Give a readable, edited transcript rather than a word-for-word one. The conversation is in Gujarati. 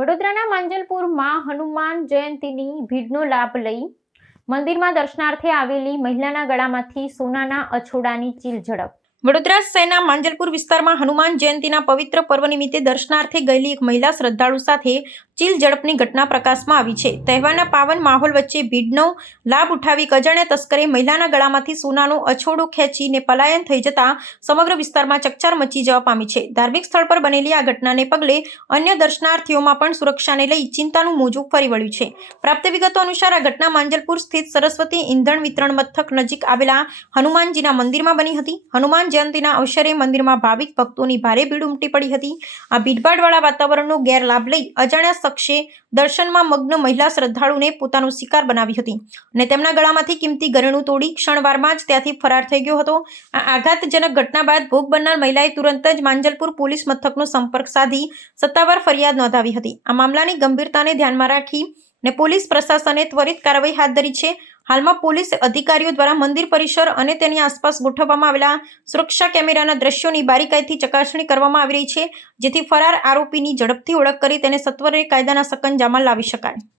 વડોદરાના માંજલપુરમાં હનુમાન જયંતીની ભીડનો લાભ લઈ મંદિરમાં દર્શનાર્થે આવેલી મહિલાના ગળામાંથી સોનાના અછોડાની ચીલ ઝડપ। વડોદરા શહેરના માંજલપુર વિસ્તારમાં હનુમાન જયંતીના પવિત્ર પર્વ નિમિત્તે દર્શનાર્થે ગયેલી એક મહિલા શ્રદ્ધાળુ સાથે ચીલ ઝડપની ઘટના પ્રકાશમાં આવી છે। તહેવારના પાવન માહોલ વચ્ચે ભીડનો લાભ ઉઠાવી અજાણ્યા તસ્કરે મહિલાના ગળામાંથી સોનાનું અછોડું ખેંચીને પલાયન થઈ જતા સમગ્ર વિસ્તારમાં ચકચાર મચી જવા પામી છે। ધાર્મિક સ્થળ પર બનેલી આ ઘટનાને પગલે અન્ય દર્શનાર્થીઓમાં પણ સુરક્ષાને લઈ ચિંતાનું મોજું ફરી વળ્યું છે। પ્રાપ્ત વિગતો અનુસાર આ ઘટના માંજલપુર સ્થિત સરસ્વતી ઈંધણ વિતરણ મથક નજીક આવેલા હનુમાનજીના મંદિરમાં બની હતી। હનુમાન જયંતીના અવસરે મંદિરમાં ભાવિક ભક્તોની ભારે ભીડ ઉમટી પડી હતી। આ ભીડભાડવાળા વાતાવરણનો ગેરલાભ લઈ અજાણ્યા શખ્સે દર્શનમાં મગ્ન મહિલા શ્રદ્ધાળુને પોતાનો શિકાર બનાવી હતી અને તેમના ગળામાંથી કિંમતી ઘરેણું તોડી ક્ષણવારમાં જ ત્યાંથી ફરાર થઈ ગયો હતો। આ આઘાતજનક ઘટના બાદ ભોગ બનનાર મહિલાએ તુરંત જ માંજલપુર પોલીસ મથકનો સંપર્ક સાધી સત્તાવાર ફરિયાદ નોંધાવી હતી। આ મામલાની ગંભીરતાને ધ્યાનમાં રાખી પોલીસ પ્રશાસને ત્વરિત કાર્યવાહી હાથ ધરી છે। હાલમાં પોલીસ અધિકારીઓ દ્વારા મંદિર પરિસર અને તેની આસપાસ ગોઠવવામાં આવેલા સુરક્ષા કેમેરાના દ્રશ્યોની બારીકાઈથી ચકાસણી કરવામાં આવી રહી છે, જેથી ફરાર આરોપીની ઝડપથી ઓળખ કરી તેને સત્વરે કાયદાના સકંજામાં લાવી શકાય।